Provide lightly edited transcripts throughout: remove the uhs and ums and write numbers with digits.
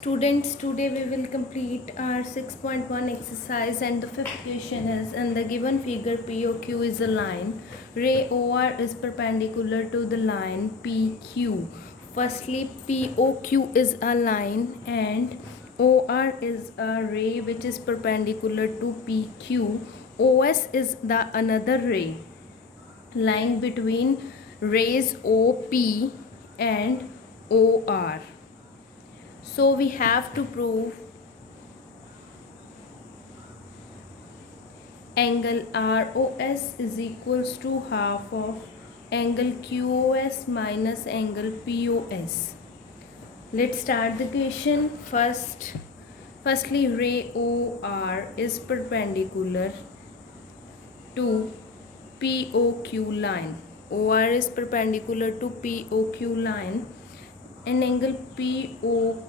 Students, today we will complete our 6.1 exercise and the fifth question is, in the given figure POQ is a line, ray OR is perpendicular to the line PQ. Firstly, POQ is a line and OR is a ray which is perpendicular to PQ. OS is the another ray lying between rays OP and OR. So we have to prove angle ROS is equals to half of angle QOS minus angle POS. Let's start the question. Firstly, ray OR is perpendicular to POQ line. OR is perpendicular to POQ line and angle POR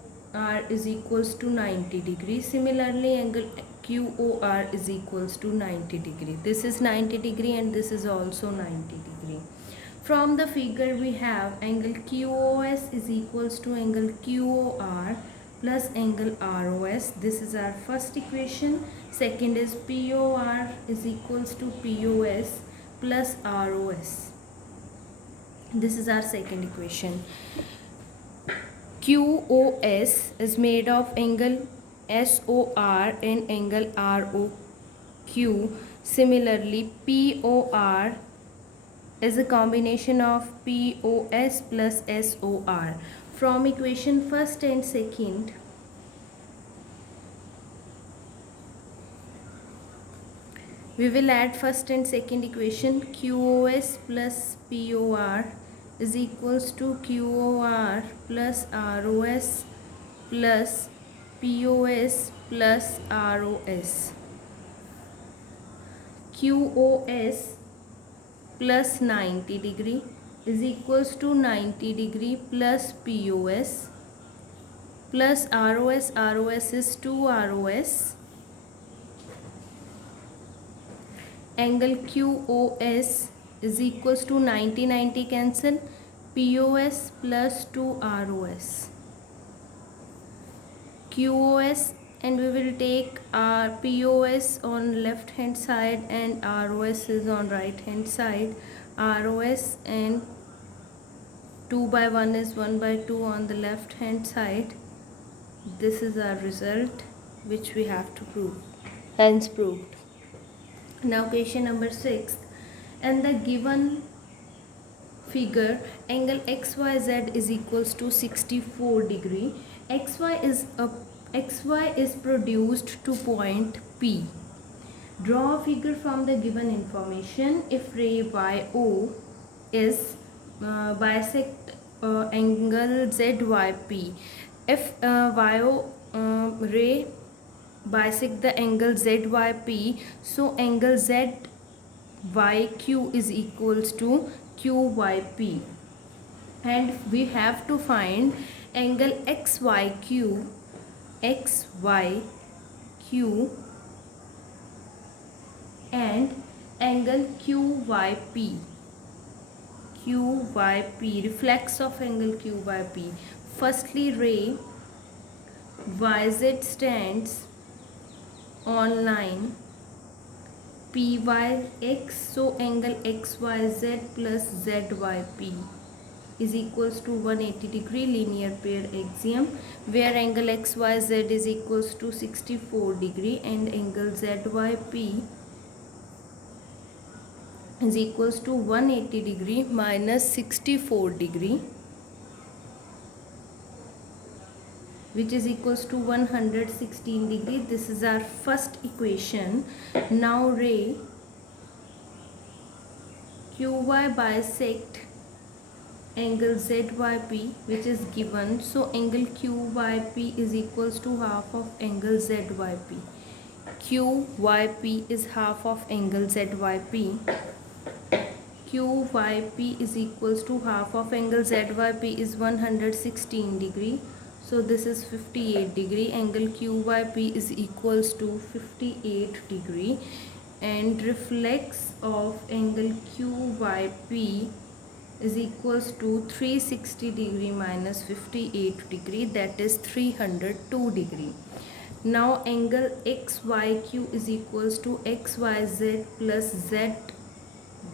is equals to 90 degree. Similarly, angle QOR is equals to 90 degree. This is 90 degree and this is also 90 degree. From the figure we have angle QOS is equals to angle QOR plus angle ROS. This is our first equation. Second is POR is equals to POS plus ROS. This is our second equation. QOS is made of angle SOR and angle ROQ. Similarly, POR is a combination of POS plus SOR. From equation first and second, we will add first and second equation. QOS plus POR is equals to QOR plus ROS plus POS plus ROS. QOS plus 90 degree is equals to 90 degree plus POS plus ROS. ROS is 2 ROS. Angle QOS is equals to 90 cancel, POS plus 2 ROS. QOS, and we will take our POS on left hand side and ROS is on right hand side. ROS and 2 by 1 is 1 by 2 on the left hand side. This is our result which we have to prove. Hence proved. Now question number 6. And the given figure angle XYZ is equals to 64 degree. XY is produced to point P. Draw a figure from the given information. If ray YO is bisect angle ZYP. If YO ray bisect the angle ZYP, so angle ZYQ is equals to QYP, and we have to find angle XYQ and angle QYP, reflex of angle QYP. Firstly, ray YZ stands on line PYX, so angle XYZ plus ZYP is equals to 180 degree linear pair axiom, where angle XYZ is equals to 64 degree and angle ZYP is equals to 180 degree minus 64 degree, which is equals to 116 degree. This is our first equation. Now ray QY bisect angle ZYP, which is given, so angle QYP is equals to half of angle ZYP. QYP is half of angle ZYP. QYP is equals to half of angle ZYP is 116 degree. So this is 58 degree. Angle QYP is equals to 58 degree, and reflex of angle QYP is equals to 360 degree minus 58 degree, that is 302 degree. Now angle XYQ is equals to XYZ plus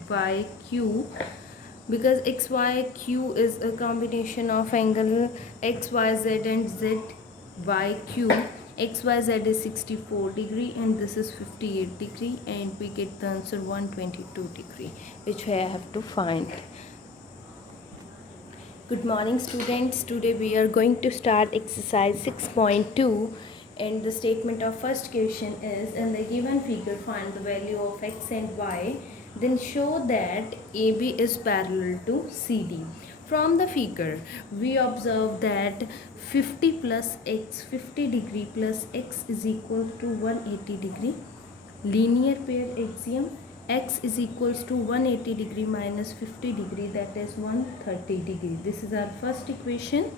ZYQ, because XYQ is a combination of angle XYZ and ZYQ. XYZ is 64 degree and this is 58 degree, and we get the answer 122 degree, which I have to find. Good morning students. Today we are going to start exercise 6.2, and the statement of first question is, in the given figure find the value of x and y, then show that AB is parallel to CD. From the figure we observe that 50 plus x, 50 degree plus x is equal to 180 degree. Linear pair axiom, x is equals to 180 degree minus 50 degree, that is 130 degree. This is our first equation.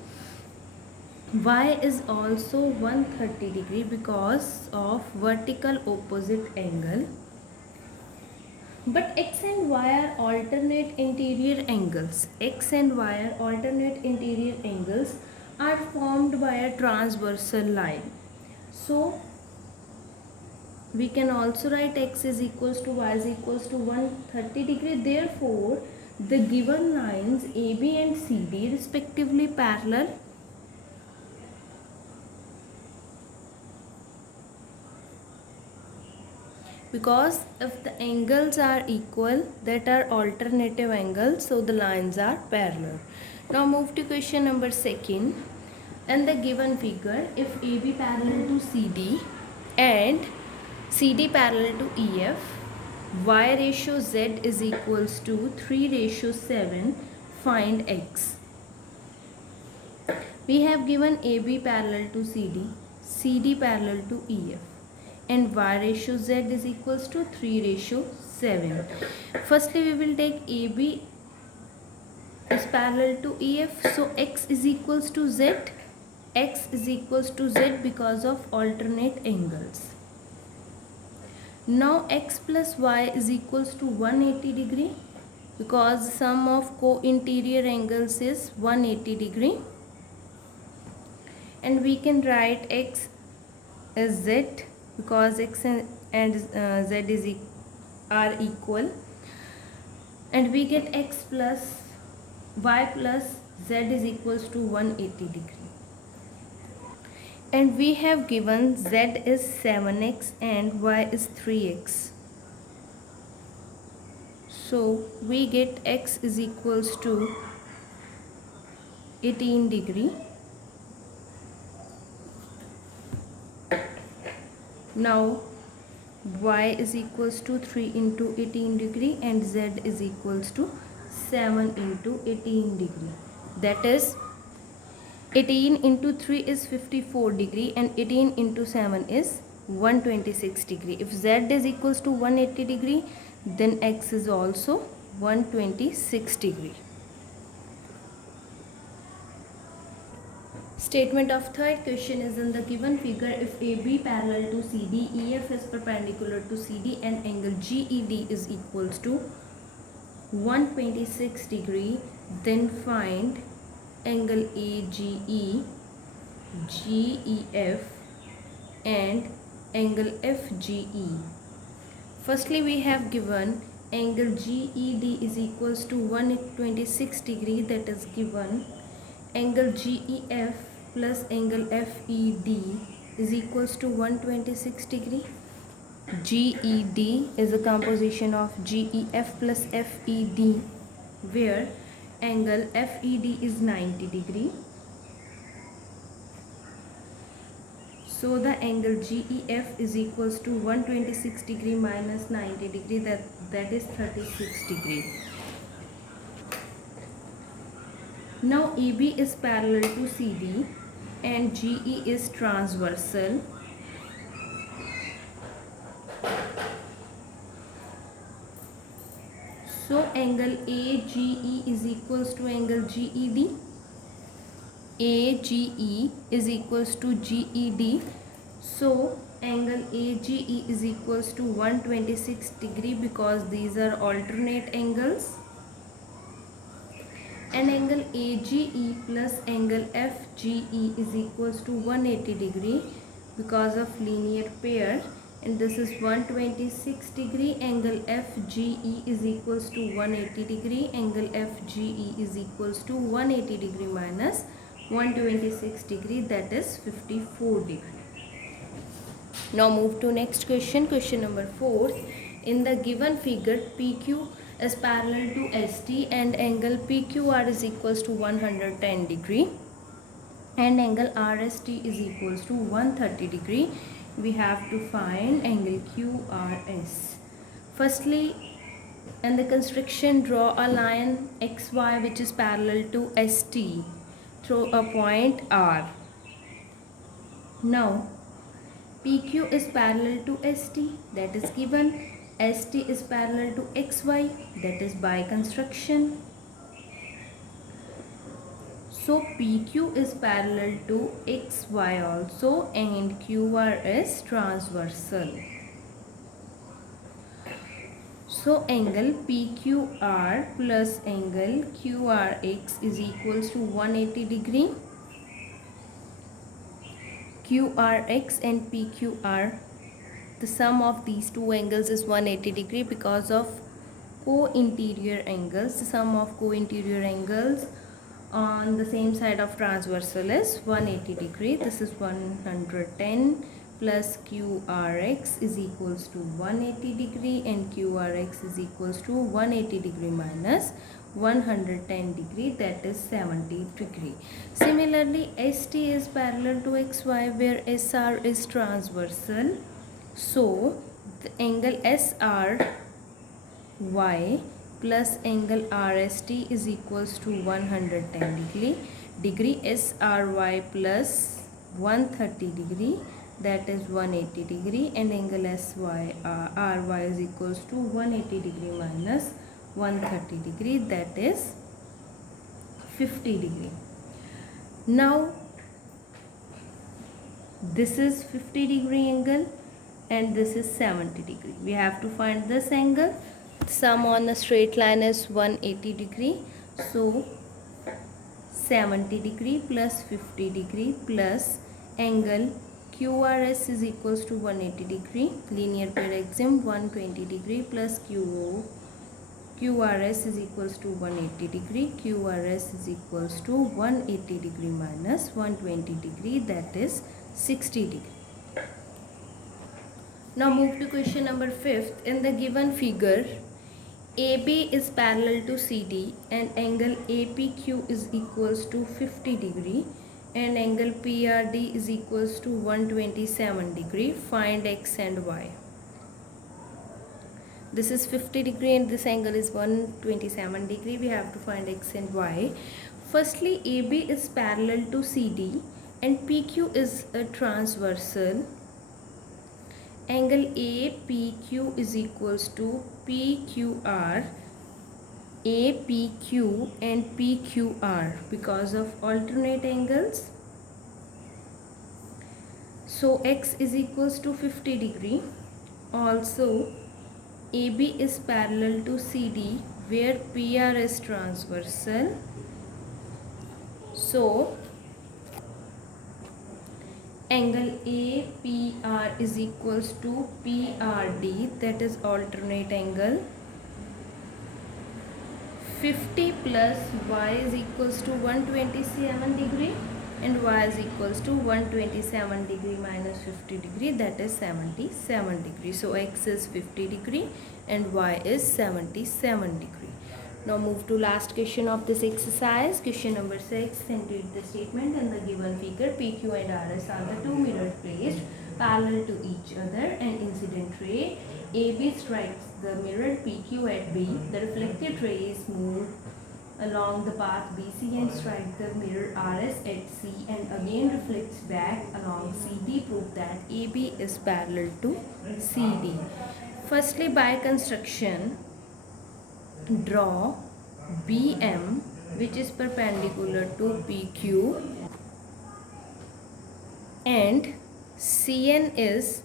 Y is also 130 degree because of vertical opposite angle. But x and y are alternate interior angles. X and y are alternate interior angles are formed by a transversal line. So we can also write x is equals to y is equals to 130 degree. Therefore, the given lines AB and CD respectively parallel. Because if the angles are equal, that are alternative angles, so the lines are parallel. Now move to question number 2. In the given figure, if AB parallel to CD and CD parallel to EF, Y ratio Z is equals to 3:7, find X. We have given AB parallel to CD, CD parallel to EF, and Y ratio Z is equals to 3:7. Firstly, we will take AB is parallel to EF, so X is equals to Z. X is equals to Z because of alternate angles. Now x plus y is equals to 180 degree because sum of co-interior angles is 180 degree, and we can write x as z because x and z is are equal, and we get x plus y plus z is equals to 180 degree. And we have given z is 7x and y is 3x. So we get x is equals to 18 degree. Now y is equals to 3 into 18 degree and z is equals to 7 into 18 degree. That is 18 into 3 is 54 degree and 18 into 7 is 126 degree. If z is equals to 180 degree, then x is also 126 degree. Statement of third question is, in the given figure, if AB parallel to CD, EF is perpendicular to CD, and angle GED is equals to 126 degree, then find angle AGE, GEF and angle FGE. Firstly, we have given angle GED is equals to 126 degree, that is given. Angle GEF plus angle FED is equals to 126 degree. GED is a composition of GEF plus FED, where angle FED is 90 degree. So the angle GEF is equals to 126 degree minus 90 degree, that is 36 degree. Now AB is parallel to CD and GE is transversal. So angle AGE is equals to angle GED. AGE is equals to GED. So angle AGE is equals to 126 degree because these are alternate angles. and angle AGE plus angle FGE is equals to 180 degree because of linear pair, and this is 126 degree. Angle FGE is equals to 180 degree. Angle FGE is equals to 180 degree minus 126 degree, that is 54 degree. Now move to next question. Question number 4. In the given figure, PQ is parallel to ST and angle PQR is equals to 110 degree and angle RST is equals to 130 degree. We have to find angle QRS. Firstly, in the construction, draw a line XY which is parallel to ST through a point R. Now PQ is parallel to ST, that is given. ST is parallel to XY, that is by construction. So PQ is parallel to XY also, and QR is transversal. So angle PQR plus angle QRX is equals to 180 degree. QRX and PQR, the sum of these two angles is 180 degree because of co-interior angles. The sum of co-interior angles on the same side of transversal is 180 degree. This is 110 plus QRX is equals to 180 degree and QRX is equals to 180 degree minus 110 degree, that is 70 degree. Similarly, ST is parallel to XY where SR is transversal. So the angle SRY plus angle RST is equals to 110 degree. SRY plus 130 degree, that is 180 degree, and angle RY is equals to 180 degree minus 130 degree, that is 50 degree. Now this is 50 degree angle and this is 70 degree. We have to find this angle. Sum on the straight line is 180 degree. So 70 degree plus 50 degree plus angle QRS is equals to 180 degree. Linear pair axiom, 120 degree plus QRS is equals to 180 degree. QRS is equals to 180 degree minus 120 degree, that is 60 degree. Now move to question number 5th. In the given figure, AB is parallel to CD and angle APQ is equals to 50 degree and angle PRD is equals to 127 degree. Find X and Y. This is 50 degree and this angle is 127 degree. We have to find X and Y. Firstly, AB is parallel to CD and PQ is a transversal. Angle APQ is equals to PQR, APQ and PQR because of alternate angles. So X is equals to 50 degree. Also AB is parallel to CD where PR is transversal. So angle APR is equals to PRD, that is alternate angle. 50 plus Y is equals to 127 degree and Y is equals to 127 degree minus 50 degree, that is 77 degree. So X is 50 degree and Y is 77 degree. Now move to last question of this exercise. Question number 6. And read the statement. In the given figure, PQ and RS are the two mirrors placed parallel to each other. An incident ray AB strikes the mirror PQ at B. The reflected rays move along the path BC and strike the mirror RS at C and again reflects back along CD. Prove that AB is parallel to CD. Firstly, by construction, draw BM which is perpendicular to PQ and CN is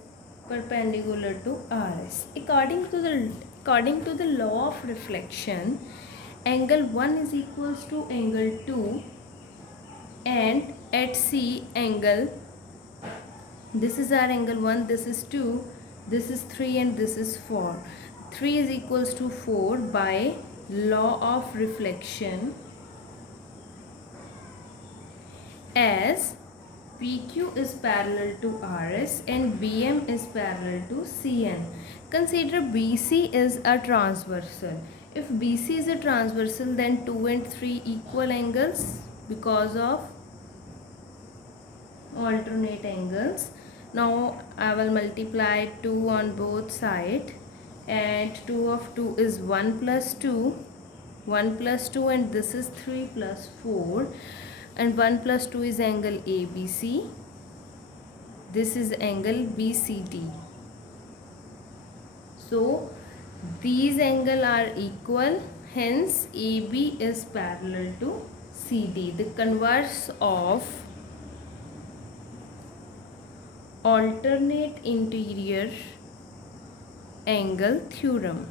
perpendicular to RS. According to the law of reflection, angle 1 is equals to angle 2, and at C angle, this is our angle 1, this is 2, this is 3, and this is 4. 3 is equals to 4 by law of reflection, as PQ is parallel to RS and BM is parallel to CN. Consider BC is a transversal. If BC is a transversal, then 2 and 3 equal angles because of alternate angles. Now I will multiply 2 on both sides, and 2 of 2 is 1 plus 2, 1 plus 2, and this is 3 plus 4, and 1 plus 2 is angle ABC, this is angle BCD. So these angles are equal, hence AB is parallel to CD, the converse of alternate interior angle theorem.